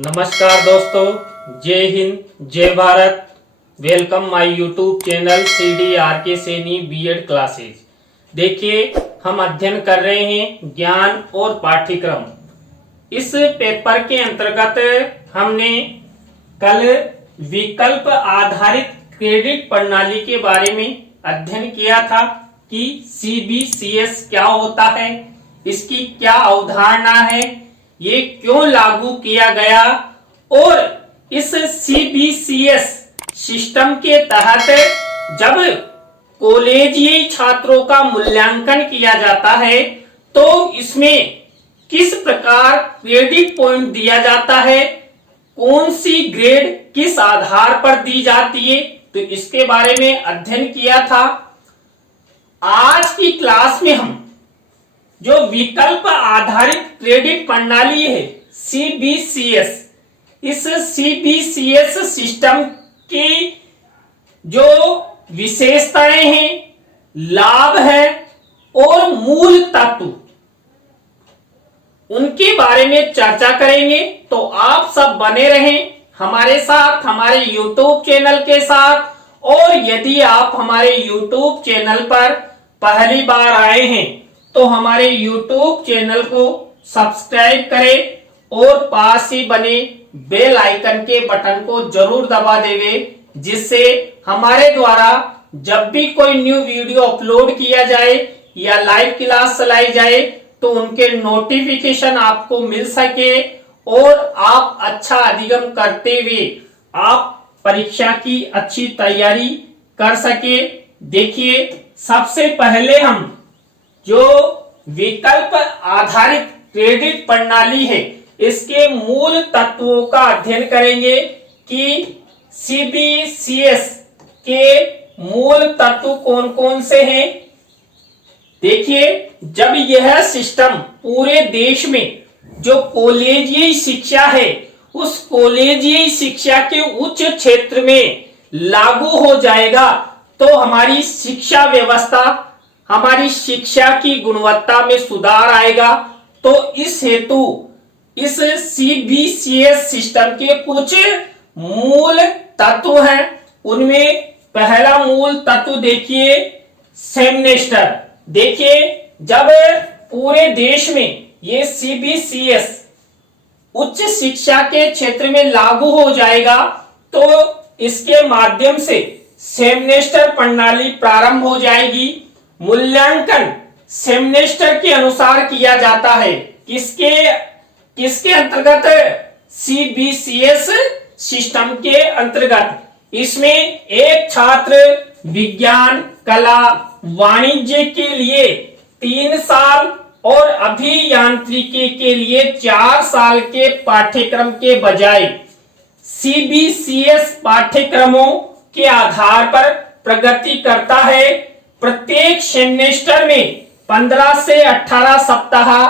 नमस्कार दोस्तों, जय हिंद जय Bharat. Welcome my YouTube channel CDRK Saini BEd classes. देखिए, हम अध्ययन कर रहे हैं ज्ञान और पाठ्यक्रम। इस पेपर के अंतर्गत हमने कल विकल्प आधारित क्रेडिट प्रणाली के बारे में अध्ययन किया था कि CBCS क्या होता है, इसकी क्या अवधारणा है, ये क्यों लागू किया गया और इस CBCS सिस्टम के तहत जब कॉलेजीय छात्रों का मूल्यांकन किया जाता है तो इसमें किस प्रकार क्रेडिट पॉइंट दिया जाता है, कौन सी ग्रेड किस आधार पर दी जाती है, तो इसके बारे में अध्ययन किया था। आज की क्लास में हम जो विकल्प आधारित क्रेडिट प्रणाली है CBCS, इस CBCS सिस्टम की जो विशेषताएं हैं, लाभ है और मूल तत्व, उनके बारे में चर्चा करेंगे। तो आप सब बने रहें हमारे साथ, हमारे YouTube चैनल के साथ। और यदि आप हमारे YouTube चैनल पर पहली बार आए हैं तो हमारे YouTube चैनल को सब्सक्राइब करें और पास ही बने बेल आइकन के बटन को जरूर दबा देवे, जिससे हमारे द्वारा जब भी कोई न्यू वीडियो अपलोड किया जाए या लाइव क्लास चलाई जाए तो उनके नोटिफिकेशन आपको मिल सके और आप अच्छा अधिगम करते हुए आप परीक्षा की अच्छी तैयारी कर सके। देखिए, सबसे पहले हम जो विकल्प आधारित क्रेडिट प्रणाली है इसके मूल तत्वों का अध्ययन करेंगे कि CBCS के मूल तत्व कौन कौन से हैं। देखिए, जब यह सिस्टम पूरे देश में जो कॉलेजीय शिक्षा है उस कॉलेजीय शिक्षा के उच्च क्षेत्र में लागू हो जाएगा तो हमारी शिक्षा व्यवस्था, हमारी शिक्षा की गुणवत्ता में सुधार आएगा। तो इस हेतु इस CBCS सिस्टम के कुछ मूल तत्व हैं। उनमें पहला मूल तत्व देखिए, सेमेस्टर। देखिए, जब पूरे देश में ये CBCS उच्च शिक्षा के क्षेत्र में लागू हो जाएगा तो इसके माध्यम से सेमेस्टर प्रणाली प्रारंभ हो जाएगी। मूल्यांकन सेमेस्टर के अनुसार किया जाता है। किसके अंतर्गत? CBCS सिस्टम के अंतर्गत। इसमें एक छात्र विज्ञान, कला, वाणिज्य के लिए 3 साल और अभियांत्रिकी के लिए 4 साल के पाठ्यक्रम के बजाय CBCS पाठ्यक्रमों के आधार पर प्रगति करता है। प्रत्येक सेमेस्टर में 15 से 18 सप्ताह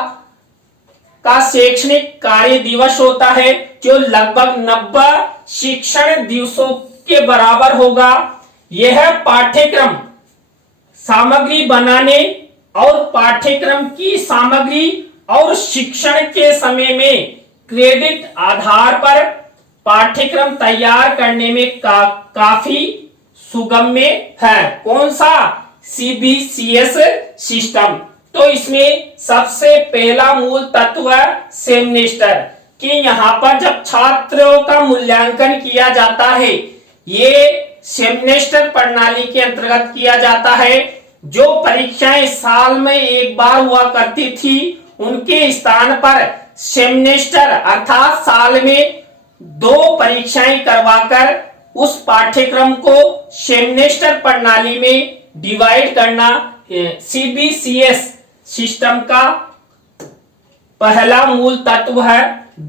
का शैक्षणिक कार्य दिवस होता है, जो लगभग 90 शिक्षण दिवसों के बराबर होगा। यह पाठ्यक्रम सामग्री बनाने और पाठ्यक्रम की सामग्री और शिक्षण के समय में क्रेडिट आधार पर पाठ्यक्रम तैयार करने में काफी सुगम्य है। कौन सा? CBCS system. तो इसमें सबसे पहला मूल तत्व है सेमेस्टर, कि यहाँ पर जब छात्रों का मूल्यांकन किया जाता है ये सेमेस्टर प्रणाली के अंतर्गत किया जाता है। जो परीक्षाएं साल में एक बार हुआ करती थी उनके स्थान पर सेमेस्टर अर्थात साल में 2 परीक्षाएं करवाकर उस पाठ्यक्रम को सेमेस्टर प्रणाली में डिवाइड करना CBCS सिस्टम का पहला मूल तत्व है।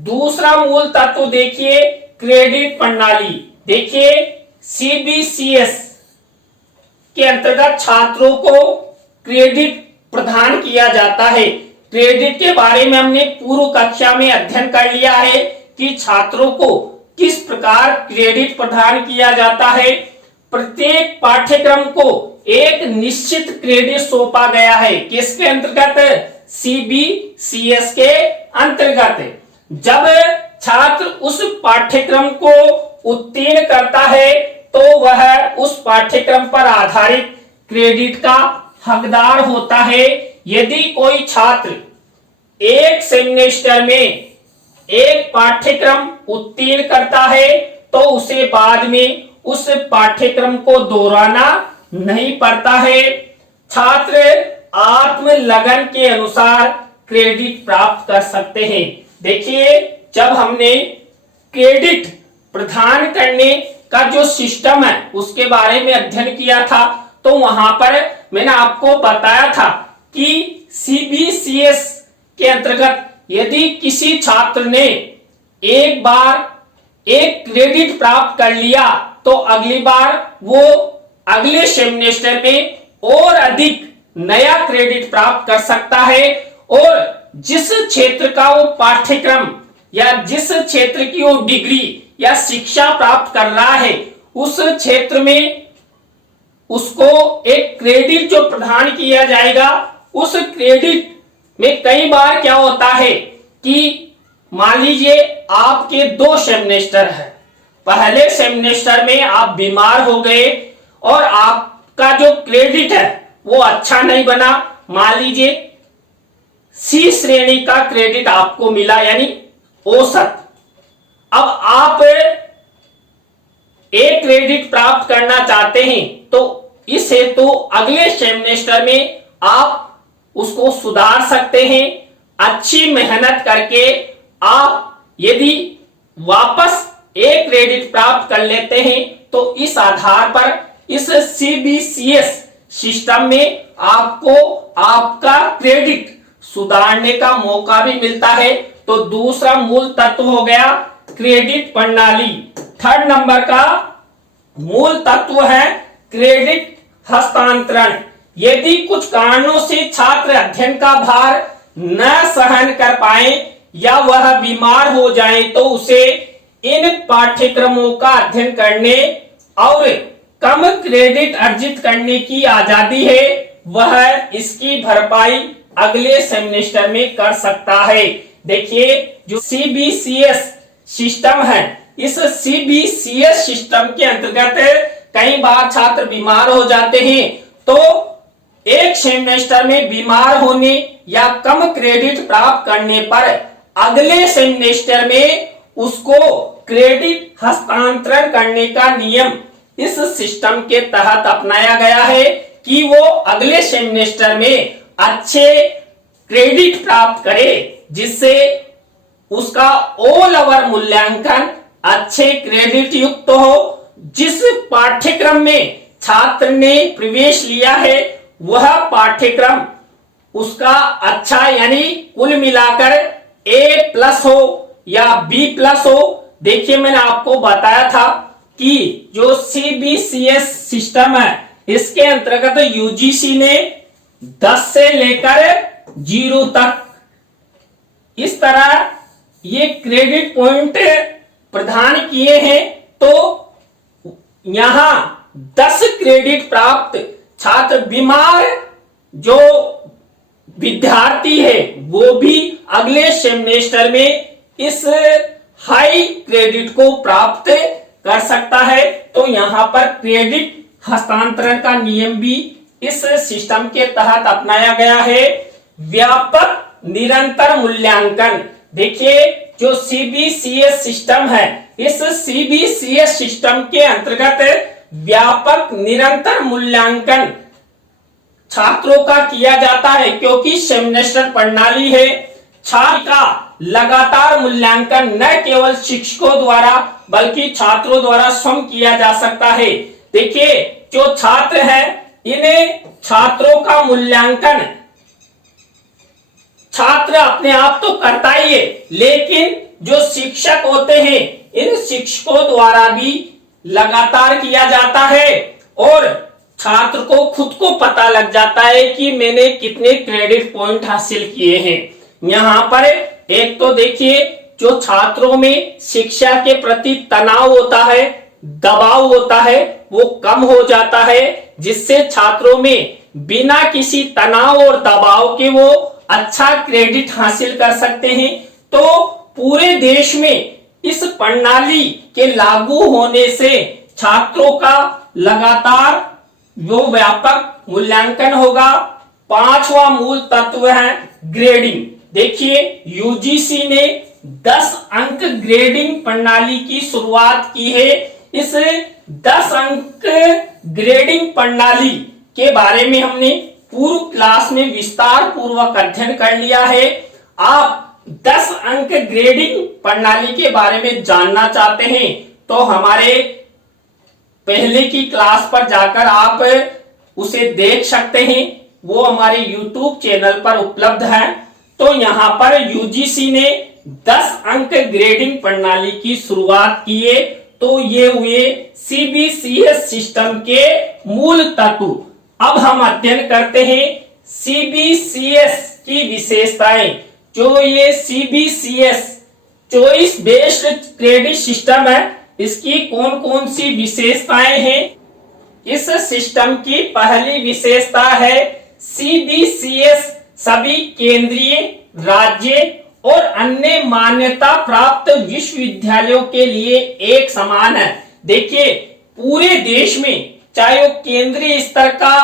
दूसरा मूल तत्व देखिए, क्रेडिट प्रणाली। देखिए, CBCS के अंतर्गत छात्रों को क्रेडिट प्रदान किया जाता है। क्रेडिट के बारे में हमने पूर्व कक्षा में अध्ययन कर लिया है कि छात्रों को किस प्रकार क्रेडिट प्रदान किया जाता है। प्रत्येक पाठ्यक्रम को एक निश्चित क्रेडिट सौंपा गया है। किसके अंतर्गत? CBCS के अंतर्गत। जब छात्र उस पाठ्यक्रम को उत्तीर्ण करता है तो वह उस पाठ्यक्रम पर आधारित क्रेडिट का हकदार होता है। यदि कोई छात्र एक सेमेस्टर में एक पाठ्यक्रम उत्तीर्ण करता है तो उसे बाद में उस पाठ्यक्रम को दोहराना नहीं पड़ता है। छात्र आत्म लगन के अनुसार क्रेडिट प्राप्त कर सकते हैं। देखिए, जब हमने क्रेडिट प्रदान करने का जो सिस्टम है उसके बारे में अध्ययन किया था, तो वहां पर मैंने आपको बताया था कि सीबीसीएस के अंतर्गत यदि किसी छात्र ने एक बार एक क्रेडिट प्राप्त कर लिया तो अगली बार वो अगले सेमेस्टर में और अधिक नया क्रेडिट प्राप्त कर सकता है और जिस क्षेत्र का वो पाठ्यक्रम या जिस क्षेत्र की वो डिग्री या शिक्षा प्राप्त कर रहा है उस क्षेत्र में उसको एक क्रेडिट जो प्रदान किया जाएगा, उस क्रेडिट में कई बार क्या होता है कि मान लीजिए आपके 2 सेमेस्टर है, पहले सेमेस्टर में आप बीमार हो गए और आपका जो क्रेडिट है वो अच्छा नहीं बना, मान लीजिए सी श्रेणी का क्रेडिट आपको मिला यानी औसत। अब आप एक क्रेडिट प्राप्त करना चाहते हैं तो इस हेतु अगले सेमेस्टर में आप उसको सुधार सकते हैं। अच्छी मेहनत करके आप यदि वापस एक क्रेडिट प्राप्त कर लेते हैं तो इस आधार पर इस सीबीसीएस सिस्टम में आपको आपका क्रेडिट सुधारने का मौका भी मिलता है। तो दूसरा मूल तत्व हो गया क्रेडिट प्रणाली। थर्ड नंबर का मूल तत्व है क्रेडिट हस्तांतरण। यदि कुछ कारणों से छात्र अध्ययन का भार न सहन कर पाए या वह बीमार हो जाए तो उसे इन पाठ्यक्रमों का अध्ययन करने और कम क्रेडिट अर्जित करने की आजादी है। वह इसकी भरपाई अगले सेमेस्टर में कर सकता है। देखिए, जो सीबीसीएस सिस्टम है, इस सीबीसीएस सिस्टम के अंतर्गत कई बार छात्र बीमार हो जाते हैं तो एक सेमेस्टर में बीमार होने या कम क्रेडिट प्राप्त करने पर अगले सेमेस्टर में उसको क्रेडिट हस्तांतरण करने का नियम इस सिस्टम के तहत अपनाया गया है कि वो अगले सेमेस्टर में अच्छे क्रेडिट प्राप्त करे, जिससे उसका ऑल ओवर मूल्यांकन अच्छे क्रेडिट युक्त हो। जिस पाठ्यक्रम में छात्र ने प्रवेश लिया है वह पाठ्यक्रम उसका अच्छा यानी कुल मिलाकर A+ हो या B+ हो। देखिए, मैंने आपको बताया था कि जो सीबीसीएस सिस्टम है इसके अंतर्गत यूजीसी ने 10 से लेकर 0 तक इस तरह ये क्रेडिट पॉइंट प्रदान किए हैं। तो यहां 10 क्रेडिट प्राप्त छात्र बीमार जो विद्यार्थी है वो भी अगले सेमेस्टर में इस हाई क्रेडिट को प्राप्त कर सकता है। तो यहां पर क्रेडिट हस्तांतरण का नियम भी इस सिस्टम के तहत अपनाया गया है। व्यापक निरंतर मूल्यांकन। देखिए, जो सीबीसीएस सिस्टम है, इस सीबीसीएस सिस्टम के अंतर्गत व्यापक निरंतर मूल्यांकन छात्रों का किया जाता है क्योंकि सेमेस्टर प्रणाली है। छात्र का लगातार मूल्यांकन न केवल शिक्षकों द्वारा बल्कि छात्रों द्वारा स्वयं किया जा सकता है। देखिए, जो छात्र हैं इन्हें छात्रों का मूल्यांकन छात्र अपने आप तो करता ही है, लेकिन जो शिक्षक होते हैं इन शिक्षकों द्वारा भी लगातार किया जाता है और छात्र को खुद को पता लग जाता है कि मैंने कितने क्रेडिट पॉइंट हासिल किए हैं। यहाँ पर एक तो देखिए, जो छात्रों में शिक्षा के प्रति तनाव होता है, दबाव होता है, वो कम हो जाता है, जिससे छात्रों में बिना किसी तनाव और दबाव के वो अच्छा क्रेडिट हासिल कर सकते हैं। तो पूरे देश में इस प्रणाली के लागू होने से छात्रों का लगातार जो व्यापक मूल्यांकन होगा। पांचवा मूल तत्व है ग्रेडिंग। देखिए यूजीसी ने 10 अंक ग्रेडिंग प्रणाली की शुरुआत की है। इस 10 अंक ग्रेडिंग प्रणाली के बारे में हमने पूर्व क्लास में विस्तार पूर्वक अध्ययन कर लिया है। आप 10 अंक ग्रेडिंग प्रणाली के बारे में जानना चाहते हैं तो हमारे पहले की क्लास पर जाकर आप उसे देख सकते हैं, वो हमारे YouTube चैनल पर उपलब्ध है। तो यहाँ पर यूजीसी ने 10 अंक ग्रेडिंग प्रणाली की शुरुआत की है। तो ये हुए सीबीसीएस सिस्टम के मूल तत्व। अब हम अध्ययन करते हैं सीबीसीएस की विशेषताएं। जो ये CBCS choice based credit system है, इसकी कौन कौन सी विशेषताएं हैं। इस सिस्टम की पहली विशेषता है सीबीसीएस सभी केंद्रीय, राज्य और अन्य मान्यता प्राप्त विश्वविद्यालयों के लिए एक समान है। देखिए पूरे देश में चाहे वो केंद्रीय स्तर का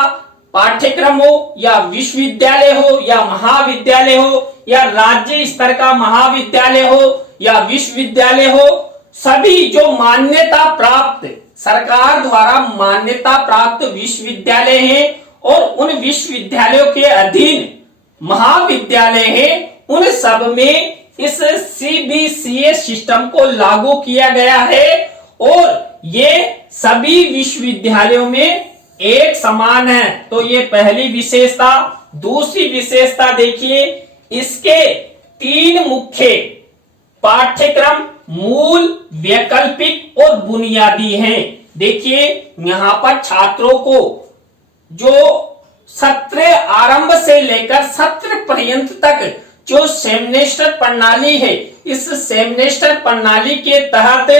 पाठ्यक्रम हो या विश्वविद्यालय हो या महाविद्यालय हो या राज्य स्तर का महाविद्यालय हो या विश्वविद्यालय हो, सभी जो मान्यता प्राप्त सरकार द्वारा मान्यता प्राप्त विश्वविद्यालय हैं और उन विश्वविद्यालयों के अधीन महाविद्यालय हैं, उन सब में इस सीबीसीएस सिस्टम को लागू किया गया है और ये सभी विश्वविद्यालयों में एक समान है। तो ये पहली विशेषता। दूसरी विशेषता देखिए, इसके 3 मुख्य पाठ्यक्रम मूल, वैकल्पिक और बुनियादी हैं। देखिए यहाँ पर छात्रों को जो सत्र आरंभ से लेकर सत्र पर्यंत तक जो सेमेस्टर प्रणाली है, इस सेमेस्टर प्रणाली के तहत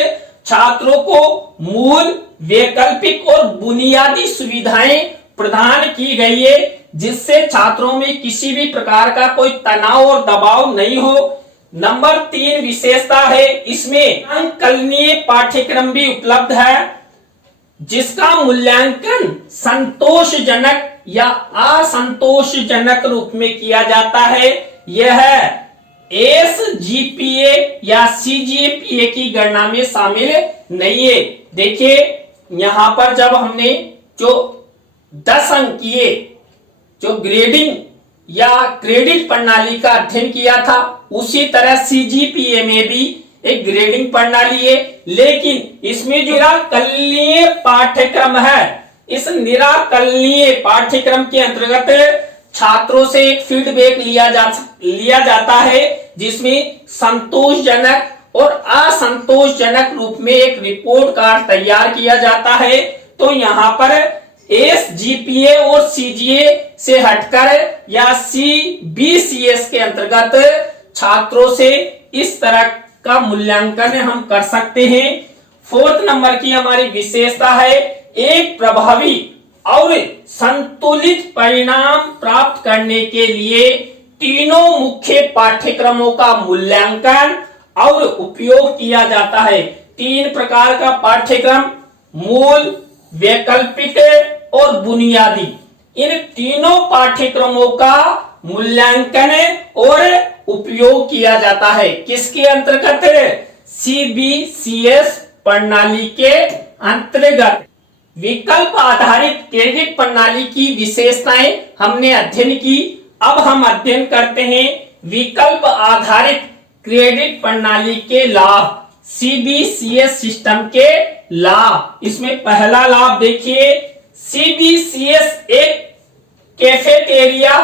छात्रों को मूल, वैकल्पिक और बुनियादी सुविधाएं प्रदान की गई है, जिससे छात्रों में किसी भी प्रकार का कोई तनाव और दबाव नहीं हो। नंबर 3 विशेषता है, इसमें अंकलनीय पाठ्यक्रम भी उपलब्ध है, जिसका मूल्यांकन संतोषजनक या असंतोषजनक रूप में किया जाता है। यह एसजीपीए या सीजीपीए की गणना में शामिल नहीं है। देखिए यहाँ पर जब हमने जो 10 अंकीय जो ग्रेडिंग या क्रेडिट प्रणाली का अध्ययन किया था, उसी तरह सीजीपीए में भी एक ग्रेडिंग प्रणाली है, लेकिन इसमें जो निराकलनीय पाठ्यक्रम है, इस निराकलनीय पाठ्यक्रम के अंतर्गत छात्रों से एक फीडबैक लिया जाता है, जिसमें संतोषजनक और असंतोषजनक रूप में एक रिपोर्ट कार्ड तैयार किया जाता है। तो यहाँ पर एसजीपीए और सीजीए से हटकर या सीबीसीएस के अंतर्गत छात्रों से इस तरह का मूल्यांकन हम कर सकते हैं। 4th नंबर की हमारी विशेषता है, एक प्रभावी और संतुलित परिणाम प्राप्त करने के लिए तीनों मुख्य पाठ्यक्रमों का मूल्यांकन और उपयोग किया जाता है। 3 प्रकार का पाठ्यक्रम, मूल, वैकल्पिक और बुनियादी, इन तीनों पाठ्यक्रमों का मूल्यांकन और उपयोग किया जाता है। किसके अंतर्गत? सीबीसीएस प्रणाली के अंतर्गत। विकल्प आधारित क्रेडिट प्रणाली की विशेषताएं हमने अध्ययन की। अब हम अध्ययन करते हैं विकल्प आधारित क्रेडिट प्रणाली के लाभ, सीबीसीएस सिस्टम के लाभ। इसमें पहला लाभ देखिए, सीबीसीएस एक कैफेटेरिया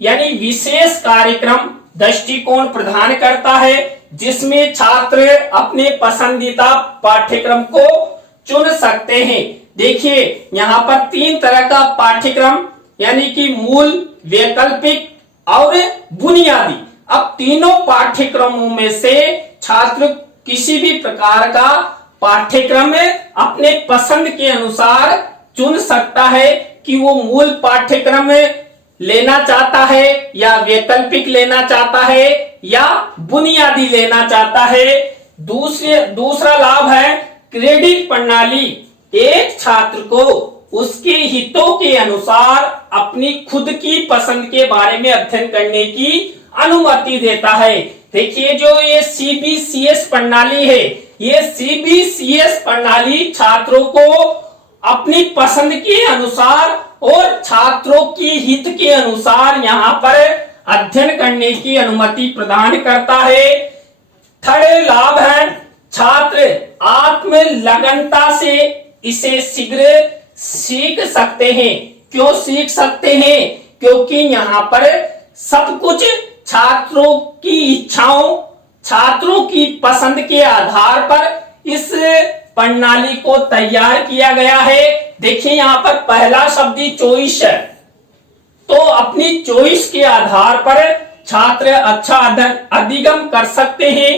यानी विशेष कार्यक्रम दृष्टिकोण प्रदान करता है, जिसमें छात्र अपने पसंदीदा पाठ्यक्रम को चुन सकते हैं। देखिए यहाँ पर 3 तरह का पाठ्यक्रम यानी कि मूल, वैकल्पिक और बुनियादी। अब तीनों पाठ्यक्रमों में से छात्र किसी भी प्रकार का पाठ्यक्रम अपने पसंद के अनुसार चुन सकता है कि वो मूल पाठ्यक्रम लेना चाहता है या वैकल्पिक लेना चाहता है या बुनियादी लेना चाहता है। दूसरा लाभ है क्रेडिट प्रणाली एक छात्र को उसके हितों के अनुसार अपनी खुद की पसंद के बारे में अध्ययन करने की अनुमति देता है। देखिए जो ये सीबीसीएस प्रणाली है, ये सीबीसीएस प्रणाली छात्रों को अपनी पसंद के अनुसार और छात्रों की हित के अनुसार यहाँ पर अध्ययन करने की अनुमति प्रदान करता है। थर्ड लाभ है छात्र आत्मलगनता से इसे शीघ्र सीख सकते हैं। क्यों सीख सकते हैं? क्योंकि यहाँ पर सब कुछ छात्रों की इच्छाओं, छात्रों की पसंद के आधार पर इस प्रणाली को तैयार किया गया है। देखिए यहाँ पर पहला शब्द चॉइस है, तो अपनी चॉइस के आधार पर छात्र अच्छा अधिगम कर सकते हैं।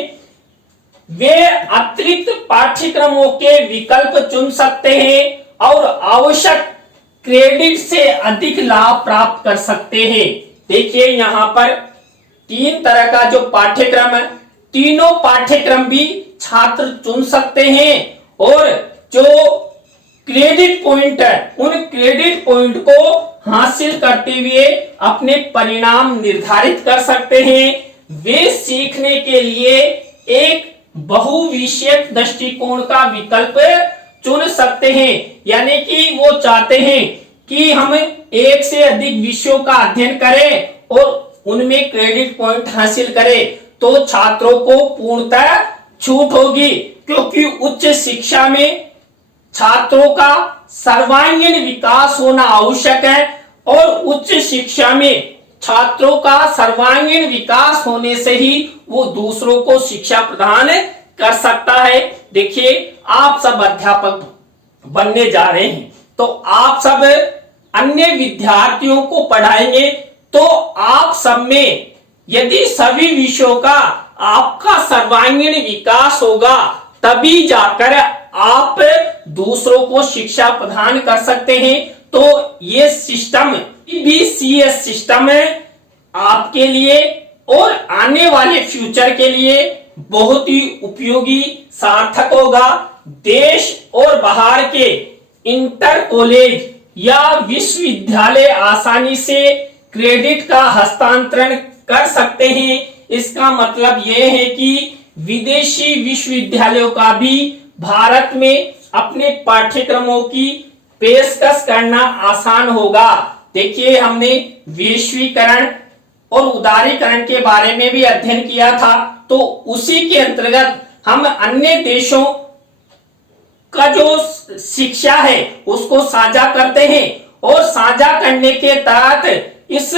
वे अतिरिक्त पाठ्यक्रमों के विकल्प चुन सकते हैं और आवश्यक क्रेडिट से अधिक लाभ प्राप्त कर सकते हैं। देखिए यहाँ पर 3 तरह का जो पाठ्यक्रम है, तीनों पाठ्यक्रम भी छात्र चुन सकते हैं और जो क्रेडिट पॉइंट है उन क्रेडिट पॉइंट को हासिल करते हुए अपने परिणाम निर्धारित कर सकते हैं। वे सीखने के लिए एक बहुविषयक दृष्टिकोण का विकल्प चुन सकते हैं, यानी कि वो चाहते हैं कि हम एक से अधिक विषयों का अध्ययन करें और उनमें क्रेडिट पॉइंट हासिल करें, तो छात्रों को पूर्णतः छूट होगी। क्योंकि उच्च शिक्षा में छात्रों का सर्वांगीण विकास होना आवश्यक है और उच्च शिक्षा में छात्रों का सर्वांगीण विकास होने से ही वो दूसरों को शिक्षा प्रदान कर सकता है। देखिए आप सब अध्यापक बनने जा रहे हैं, तो आप सब अन्य विद्यार्थियों को पढ़ाएंगे, तो आप सब में यदि सभी विषयों का आपका सर्वांगीण विकास होगा, तभी जाकर आप दूसरों को शिक्षा प्रदान कर सकते हैं। तो ये सिस्टम सीबीसीएस सिस्टम आपके लिए और आने वाले फ्यूचर के लिए बहुत ही उपयोगी सार्थक होगा। देश और बाहर के इंटर कॉलेज या विश्वविद्यालय आसानी से क्रेडिट का हस्तांतरण कर सकते हैं। इसका मतलब यह है कि विदेशी विश्वविद्यालयों का भी भारत में अपने पाठ्यक्रमों की पेशकश करना आसान होगा। देखिए हमने वैश्वीकरण और उदारीकरण के बारे में भी अध्ययन किया था, तो उसी के अंतर्गत हम अन्य देशों का जो शिक्षा है उसको साझा करते हैं और साझा करने के तहत इस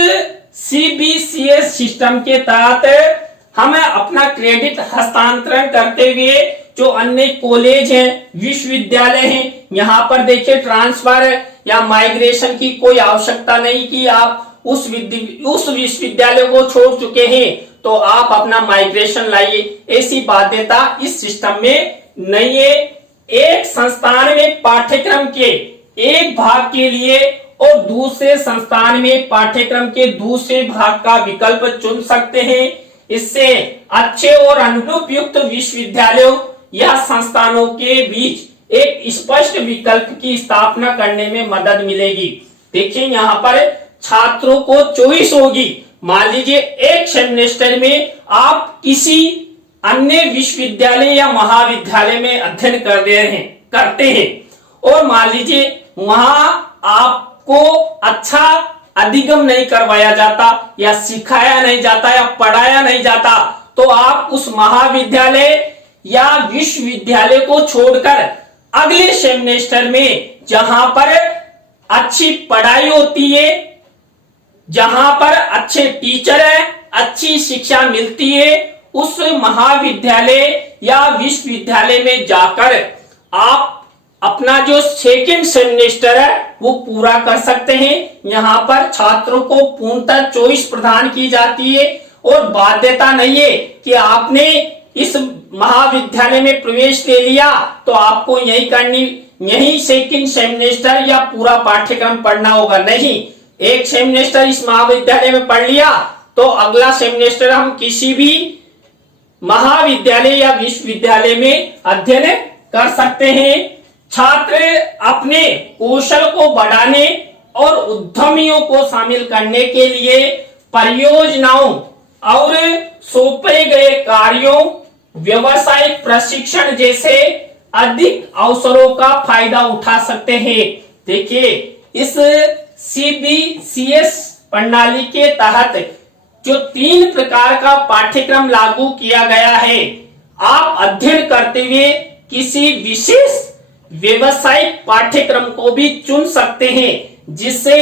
सीबीसीएस सिस्टम के तहत हमें अपना क्रेडिट हस्तांतरण करते हुए जो अन्य कॉलेज हैं, विश्वविद्यालय हैं, यहाँ पर देखिए ट्रांसफर या माइग्रेशन की कोई आवश्यकता नहीं कि आप उस विश्वविद्यालय को छोड़ चुके हैं तो आप अपना माइग्रेशन लाइए, ऐसी बाध्यता इस सिस्टम में नहीं है। एक संस्थान में पाठ्यक्रम के एक भाग के लिए और दूसरे संस्थान में पाठ्यक्रम के दूसरे भाग का विकल्प चुन सकते हैं। इससे अच्छे और अनुपयुक्त विश्वविद्यालयों या संस्थानों के बीच एक स्पष्ट विकल्प की स्थापना करने में मदद मिलेगी। देखिए यहाँ पर छात्रों को चॉइस होगी। मान लीजिए एक सेमेस्टर में आप किसी अन्य विश्वविद्यालय या महाविद्यालय में अध्ययन करते हैं और मान लीजिए वहां आपको अच्छा अधिगम नहीं करवाया जाता या सिखाया नहीं जाता या पढ़ाया नहीं जाता, तो आप उस महाविद्यालय या विश्वविद्यालय को छोड़कर अगले सेमेस्टर में जहां पर अच्छी पढ़ाई होती है, जहां पर अच्छे टीचर है, अच्छी शिक्षा मिलती है, उस महाविद्यालय या विश्वविद्यालय में जाकर आप अपना जो सेकेंड सेमेस्टर है वो पूरा कर सकते हैं। यहाँ पर छात्रों को पूर्णतः चॉइस प्रदान की जाती है और बाध्यता नहीं है कि आपने इस महाविद्यालय में प्रवेश ले लिया तो आपको यही सेकेंड सेमेस्टर या पूरा पाठ्यक्रम पढ़ना होगा। नहीं, एक सेमेस्टर इस महाविद्यालय में पढ़ लिया तो अगला सेमेस्टर हम किसी भी महाविद्यालय या विश्वविद्यालय में अध्ययन कर सकते हैं। छात्र अपने कौशल को बढ़ाने और उद्यमियों को शामिल करने के लिए परियोजनाओं और सौंपे गए कार्यों, व्यवसायिक प्रशिक्षण जैसे अधिक अवसरों का फायदा उठा सकते हैं। देखिए, इस CBCS प्रणाली के तहत जो 3 प्रकार का पाठ्यक्रम लागू किया गया है, आप अध्ययन करते हुए किसी विशेष व्यवसायिक पाठ्यक्रम को भी चुन सकते हैं, जिससे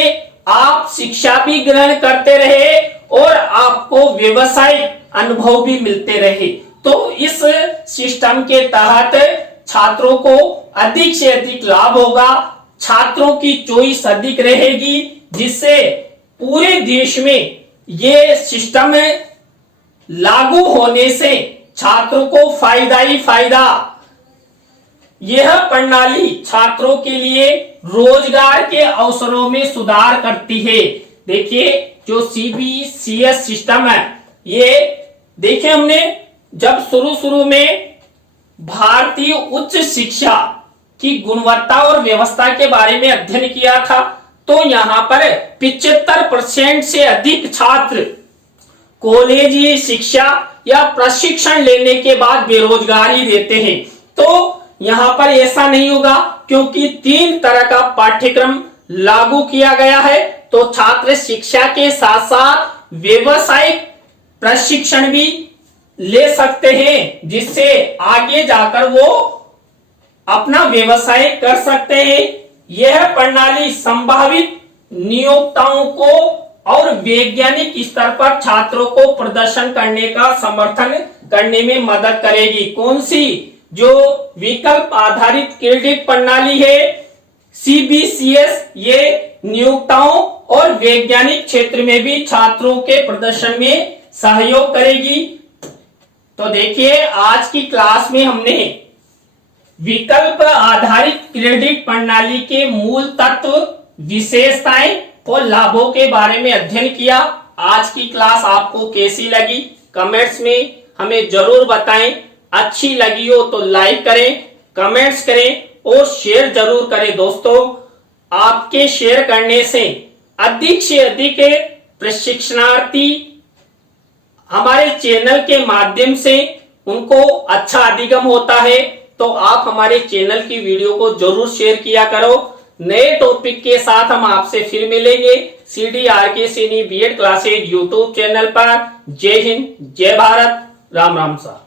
आप शिक्षा भी ग्रहण करते रहे और आपको व्यवसायिक अनुभव भी मिलते रहे। तो इस सिस्टम के तहत छात्रों को अधिक से अधिक लाभ होगा, छात्रों की चॉइस अधिक रहेगी, जिससे पूरे देश में ये सिस्टम लागू होने से छात्रों को फायदा ही फायदा। यह प्रणाली छात्रों के लिए रोजगार के अवसरों में सुधार करती है। देखिए, जो CBCS सिस्टम है, ये देखिए हमने जब शुरू में भारतीय उच्च शिक्षा की गुणवत्ता और व्यवस्था के बारे में अध्ययन किया था, तो यहाँ पर 75% से अधिक छात्र कॉलेजीय शिक्षा या प्रशिक्षण लेने के बाद बेरोजगारी रहते हैं। तो यहाँ पर ऐसा नहीं होगा, क्योंकि 3 तरह का पाठ्यक्रम लागू किया गया है। तो छात्र शिक्षा के साथ साथ व्यवसायिक प्रशिक्षण भी ले सकते हैं, जिससे आगे जाकर वो अपना व्यवसाय कर सकते हैं। यह प्रणाली संभावित नियोक्ताओं को और वैज्ञानिक स्तर पर छात्रों को प्रदर्शन करने का समर्थन करने में मदद करेगी। कौन सी? जो विकल्प आधारित क्रेडिट प्रणाली है CBCS, ये नियोक्ताओं और वैज्ञानिक क्षेत्र में भी छात्रों के प्रदर्शन में सहयोग करेगी। तो देखिए, आज की क्लास में हमने विकल्प आधारित क्रेडिट प्रणाली के मूल तत्व, विशेषताएं और लाभों के बारे में अध्ययन किया। आज की क्लास आपको कैसी लगी कमेंट्स में हमें जरूर बताएं। अच्छी लगी हो तो लाइक करें, कमेंट्स करें और शेयर जरूर करें। दोस्तों, आपके शेयर करने से अधिक प्रशिक्षणार्थी हमारे चैनल के माध्यम से उनको अच्छा अधिगम होता है। तो आप हमारे चैनल की वीडियो को जरूर शेयर किया करो। नए टॉपिक के साथ हम आपसे फिर मिलेंगे CDRK Saini B.Ed classes YouTube channel पर। जय हिंद, जय भारत, राम राम सा।